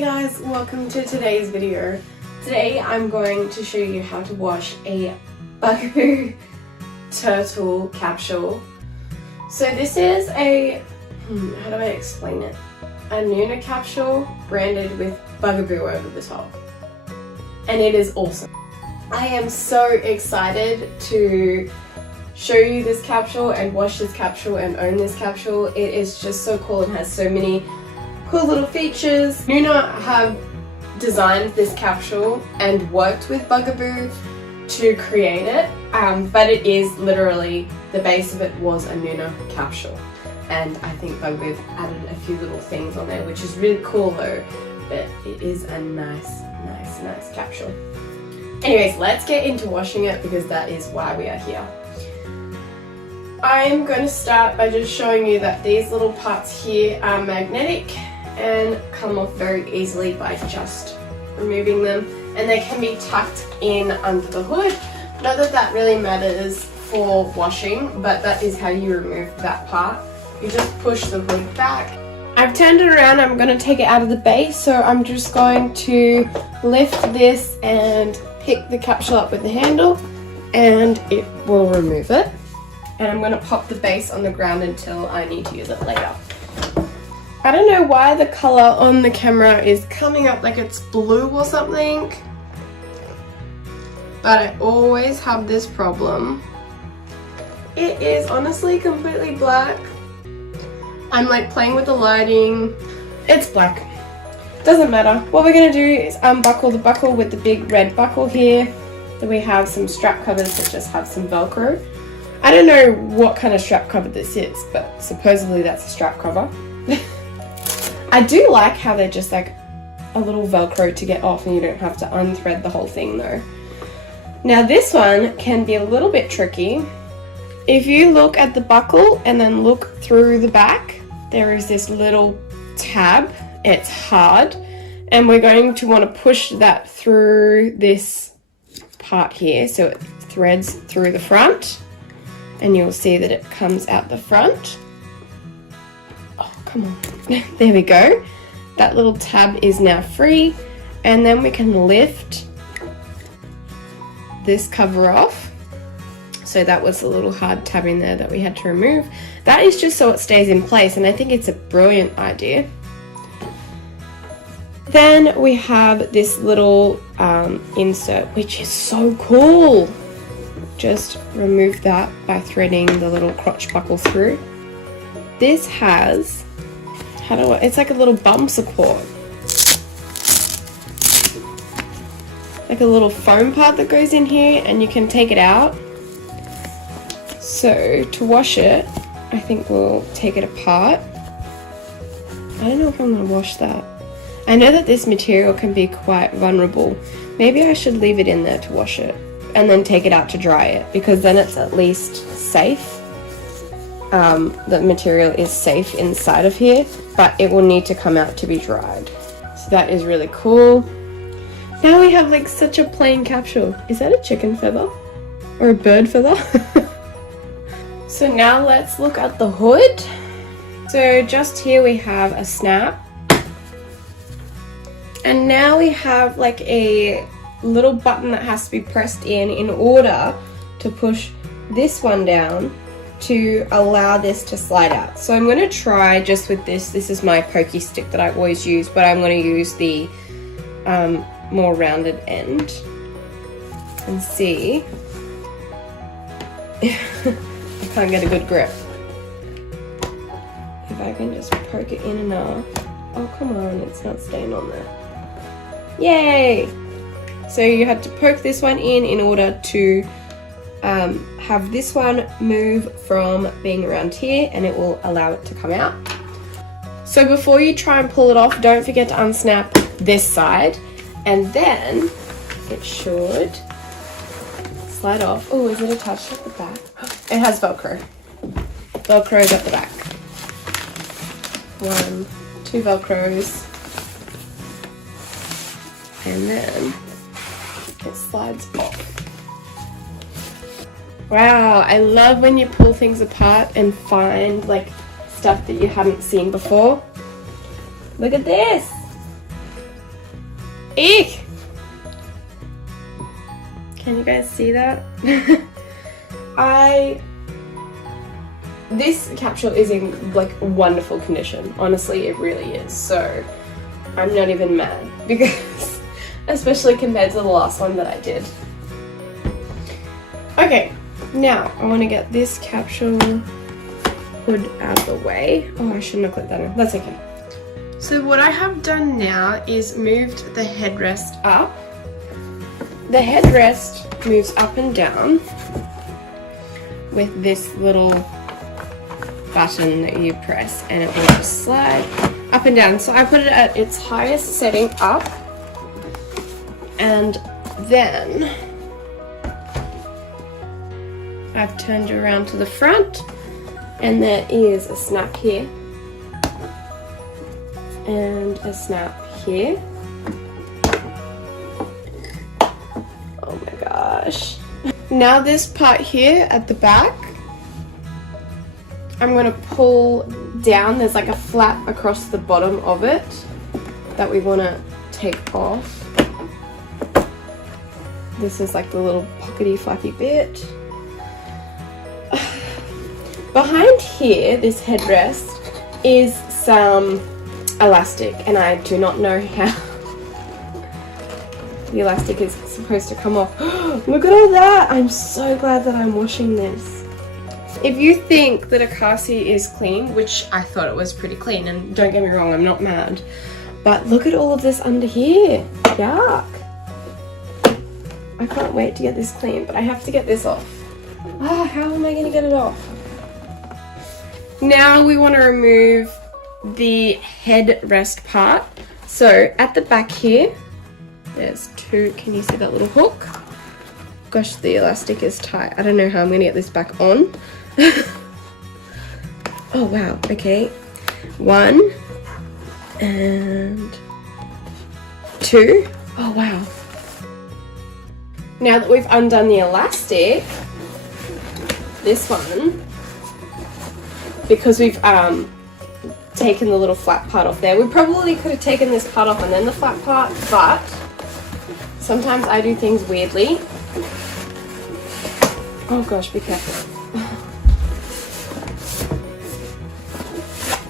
Hey guys, welcome to today's video. Today I'm going to show you how to wash a Bugaboo Turtle capsule. So this is a, how do I explain it? A NUNA capsule branded with Bugaboo over the top. And it is awesome. I am so excited to show you this capsule and wash this capsule and own this capsule. It is just so cool and has so many cool little features. NUNA have designed this capsule and worked with Bugaboo to create it, but it is literally, the base of it was a NUNA capsule. And I think Bugaboo added a few little things on there, which is really cool though, but it is a nice capsule. Anyways, let's get into washing it because that is why we are here. I'm going to start by just showing you that these little parts here are magnetic and come off very easily by just removing them, and they can be tucked in under the hood. Not that that really matters for washing, but that is how you remove that part. You just push the hood back. I've turned it around. I'm going to take it out of the base, so I'm just going to lift this and pick the capsule up with the handle, and it will remove it. And I'm going to pop the base on the ground until I need to use it later. I don't know why the colour on the camera is coming up like it's blue or something, but I always have this problem. It is honestly completely black. I'm like playing with the lighting. It's black. Doesn't matter. What we're going to do is unbuckle the buckle with the big red buckle here. Then we have some strap covers that just have some Velcro. I don't know what kind of strap cover this is, but supposedly that's a strap cover. I do like how they're just like a little Velcro to get off and you don't have to unthread the whole thing though. Now this one can be a little bit tricky. If you look at the buckle and then look through the back, there is this little tab. It's hard, and we're going to want to push that through this part here so it threads through the front, and you'll see that it comes out the front. Oh, come on. There we go. That little tab is now free, and then we can lift this cover off. So that was a little hard tab in there that we had to remove. That is just so it stays in place, and I think it's a brilliant idea. Then we have this little insert, which is so cool. Just remove that by threading the little crotch buckle through. This has, it's like a little bum support. Like a little foam part that goes in here, and you can take it out. So to wash it, I think we'll take it apart. I don't know if I'm going to wash that. I know that this material can be quite vulnerable. Maybe I should leave it in there to wash it and then take it out to dry it, because then it's at least safe. The material is safe inside of here, but it will need to come out to be dried. So that is really cool. Now we have like such a plain capsule. Is that a chicken feather or a bird feather? So now let's look at the hood. So just here we have a snap. And now we have like a little button that has to be pressed in order to push this one down to allow this to slide out. So I'm going to try just with this. This is my pokey stick that I always use, but I'm going to use the more rounded end and see. I can't get a good grip. If I can just poke it in enough. Oh, come on, it's not staying on there. Yay! So you had to poke this one in order to have this one move from being around here, and it will allow it to come out. So before you try and pull it off, don't forget to unsnap this side, and then it should slide off. Oh, is it attached at the back? It has Velcro. Velcro's at the back. 1, 2 Velcros. And then it slides off. Wow, I love when you pull things apart and find like stuff that you hadn't seen before. Look at this. Eek! Can you guys see that? This capsule is in like wonderful condition. Honestly, it really is. So I'm not even mad because, especially compared to the last one that I did. Okay, now I want to get this capsule hood out of the way. Oh, I shouldn't have clipped that in. That's okay. So what I have done now is moved the headrest up. The headrest moves up and down with this little button that you press, and it will just slide up and down. So I put it at its highest setting up, and then I've turned it around to the front, and there is a snap here and a snap here. Oh my gosh. Now this part here at the back, I'm going to pull down. There's like a flap across the bottom of it that we want to take off. This is like the little pockety flappy bit. Behind here, this headrest, is some elastic, and I do not know how the elastic is supposed to come off. Look at all that! I'm so glad that I'm washing this. If you think that a car seat is clean, which I thought it was pretty clean, and don't get me wrong, I'm not mad, but look at all of this under here. Yuck. I can't wait to get this clean, but I have to get this off. Ah, how am I going to get it off? Now we want to remove the headrest part. So at the back here, there's two, can you see that little hook? Gosh, the elastic is tight. I don't know how I'm going to get this back on. Oh wow, okay. 1 and 2. Oh wow. Now that we've undone the elastic, this one, because we've taken the little flat part off there, we probably could have taken this part off and then the flat part, but sometimes I do things weirdly. Oh gosh, be careful.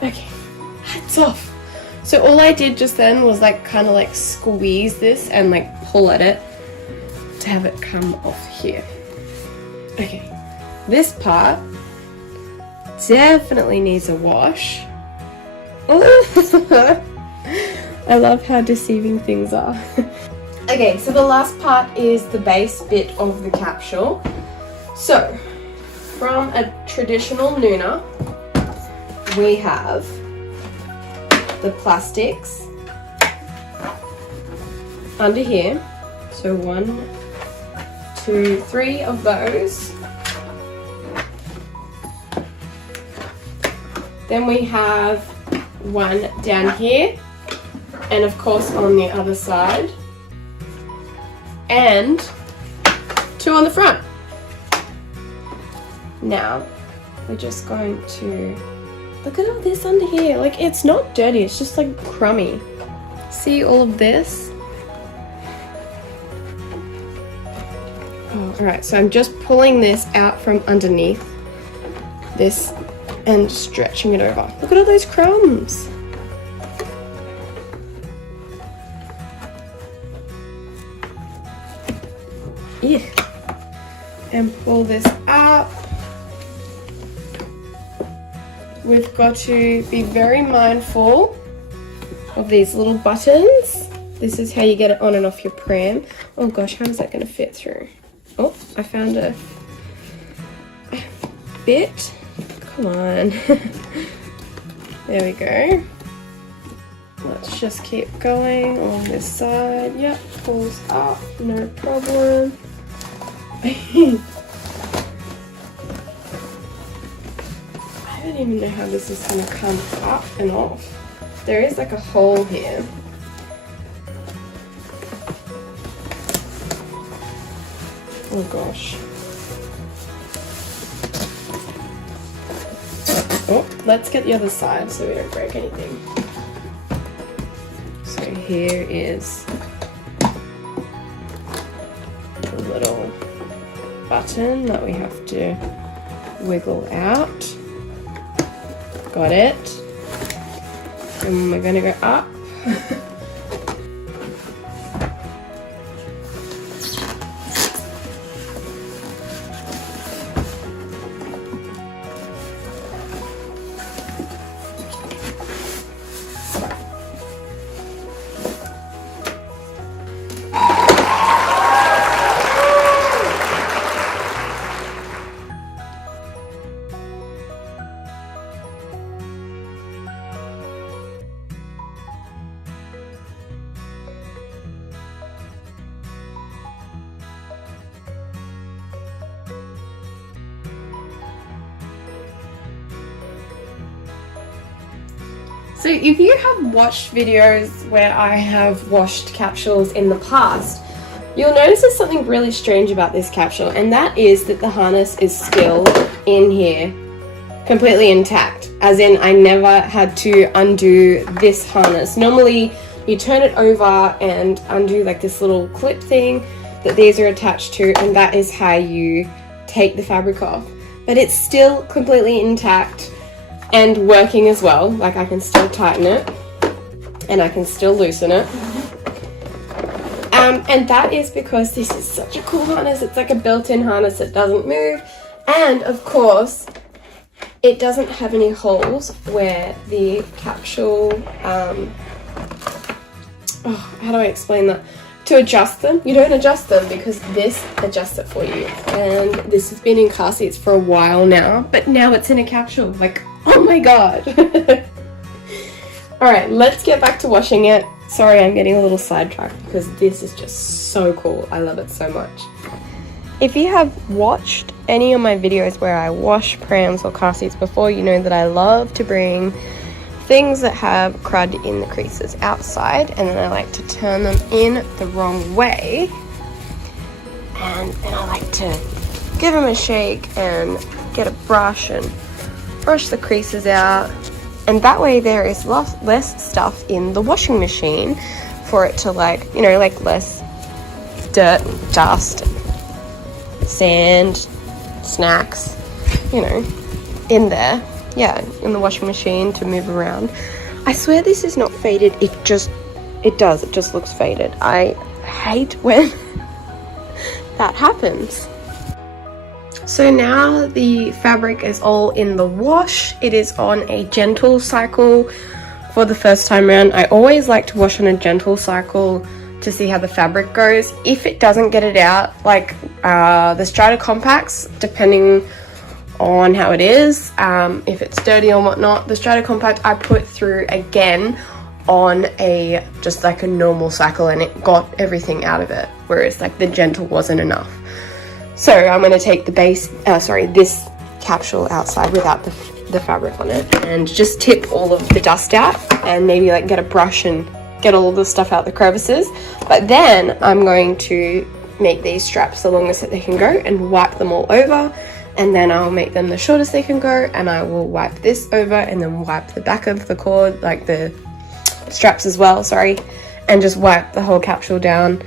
Okay, it's off. So all I did just then was like kind of like squeeze this and like pull at it to have it come off here. Okay, this part definitely needs a wash. I love how deceiving things are. Okay, so the last part is the base bit of the capsule. So, from a traditional NUNA, we have the plastics under here. So 1, 2, 3 of those. Then we have one down here, and of course on the other side, and 2 on the front. Now we're just going to look at all this under here. Like, it's not dirty, it's just like crummy. See all of this? Oh, alright, so I'm just pulling this out from underneath this and stretching it over. Look at all those crumbs. Yeah. And pull this up. We've got to be very mindful of these little buttons. This is how you get it on and off your pram. Oh gosh, how is that going to fit through? Oh, I found a bit. Come on. There we go. Let's just keep going on this side. Yep, pulls up, no problem. I don't even know how this is going to come up and off. There is like a hole here. Oh gosh. Oh, let's get the other side so we don't break anything. So here is little button that we have to wiggle out. Got it. And we're gonna go up. So if you have watched videos where I have washed capsules in the past, you'll notice there's something really strange about this capsule, and that is that the harness is still in here, completely intact. As in, I never had to undo this harness. Normally, you turn it over and undo like this little clip thing that these are attached to, and that is how you take the fabric off. But it's still completely intact and working as well. Like, I can still tighten it and I can still loosen it. And that is because this is such a cool harness. It's like a built-in harness that doesn't move, and of course it doesn't have any holes where the capsule how do I explain that? To adjust them, you don't adjust them because this adjusts it for you. And this has been in car seats for a while now, but now it's in a capsule. Like, oh my god. Alright, let's get back to washing it. Sorry, I'm getting a little sidetracked because this is just so cool. I love it so much. If you have watched any of my videos where I wash prams or car seats before, you know that I love to bring things that have crud in the creases outside, and then I like to turn them in the wrong way, and then I like to give them a shake and get a brush and brush the creases out, and that way there is less stuff in the washing machine for it to, like, you know, like less dirt, dust, sand, snacks, you know, in there. Yeah, in the washing machine to move around. I swear this is not faded. It just looks faded. I hate when that happens. So now the fabric is all in the wash. It is on a gentle cycle for the first time around. I always like to wash on a gentle cycle to see how the fabric goes. If it doesn't get it out, like the Strata Compacts, depending on how it is, if it's dirty or whatnot, the Strata Compact I put through again on a just like a normal cycle, and it got everything out of it, whereas like the gentle wasn't enough. So I'm going to take the this capsule outside without the fabric on it, and just tip all of the dust out, and maybe like get a brush and get all the stuff out the crevices. But then I'm going to make these straps the longest that they can go and wipe them all over. And then I'll make them the shortest they can go, and I will wipe this over and then wipe the back of the cord, like the straps as well, sorry, and just wipe the whole capsule down.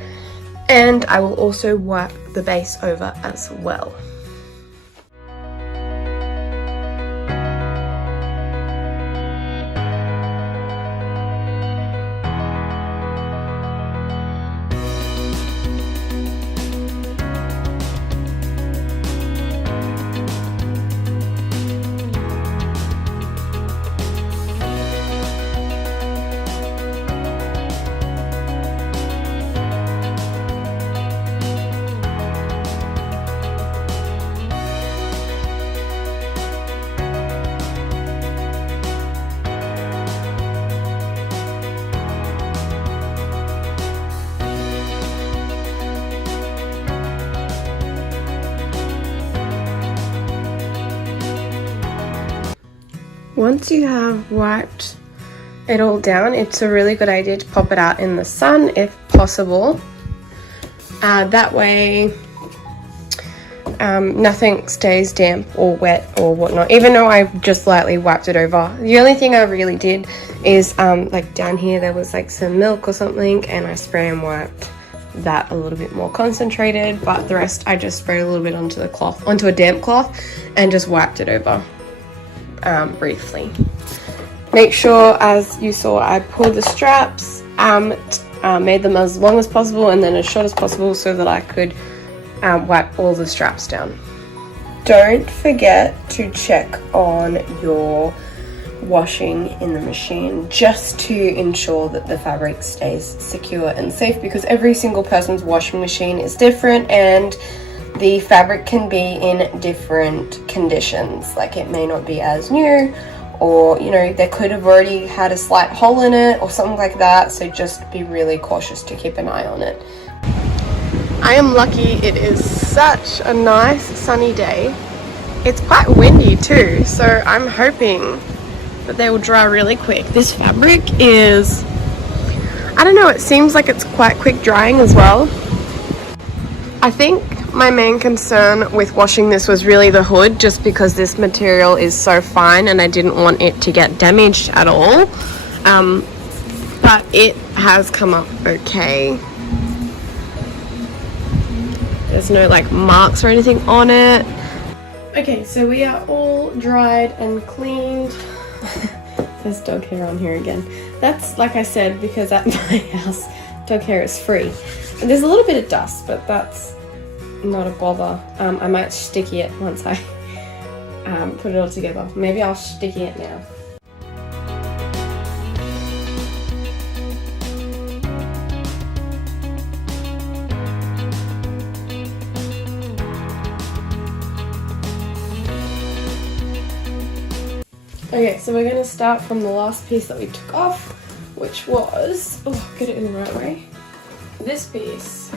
And I will also wipe the base over as well. Once you have wiped it all down, it's a really good idea to pop it out in the sun if possible. That way nothing stays damp or wet or whatnot, even though I just lightly wiped it over. The only thing I really did is like down here there was like some milk or something, and I spray and wiped that a little bit more concentrated, but the rest I just sprayed a little bit onto the cloth, onto a damp cloth, and just wiped it over briefly. Make sure, as you saw, I pulled the straps, made them as long as possible and then as short as possible so that I could wipe all the straps down. Don't forget to check on your washing in the machine just to ensure that the fabric stays secure and safe, because every single person's washing machine is different and the fabric can be in different conditions. Like, it may not be as new, or you know, they could have already had a slight hole in it or something like that, so just be really cautious to keep an eye on it. I am lucky it is such a nice sunny day. It's quite windy too, so I'm hoping that they will dry really quick. This fabric is, I don't know, it seems like it's quite quick drying as well. I think my main concern with washing this was really the hood, just because this material is so fine and I didn't want it to get damaged at all. But it has come up okay. There's no like marks or anything on it. Okay, so we are all dried and cleaned. There's dog hair on here again. That's, like I said, because at my house dog hair is free. And there's a little bit of dust, but that's not a bother. I might sticky it once I put it all together. Maybe I'll sticky it now. Okay, so we're going to start from the last piece that we took off, which was, oh, get it in the right way, this piece.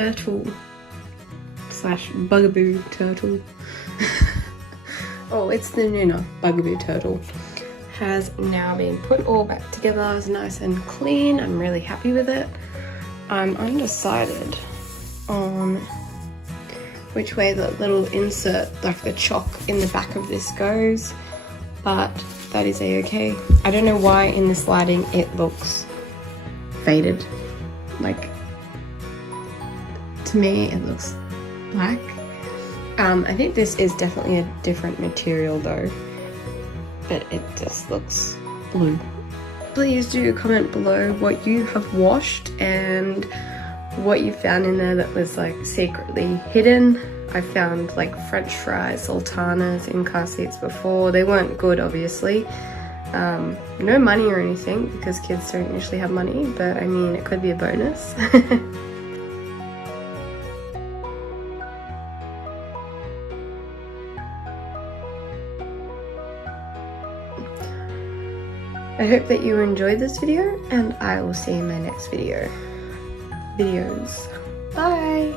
Turtle slash Bugaboo Turtle. Oh, it's the NUNA Bugaboo Turtle. Has now been put all back together. It's nice and clean. I'm really happy with it. I'm undecided on which way the little insert, like the chock in the back of this goes, but that is a-okay. I don't know why in this lighting it looks faded. Like, to me it looks black. I think this is definitely a different material though, but it just looks blue. Please do comment below what you have washed and what you found in there that was like secretly hidden. I found like French fries, sultanas in car seats before. They weren't good, obviously. No money or anything because kids don't usually have money, but I mean, it could be a bonus. I hope that you enjoyed this video, and I will see you in my next videos. Bye!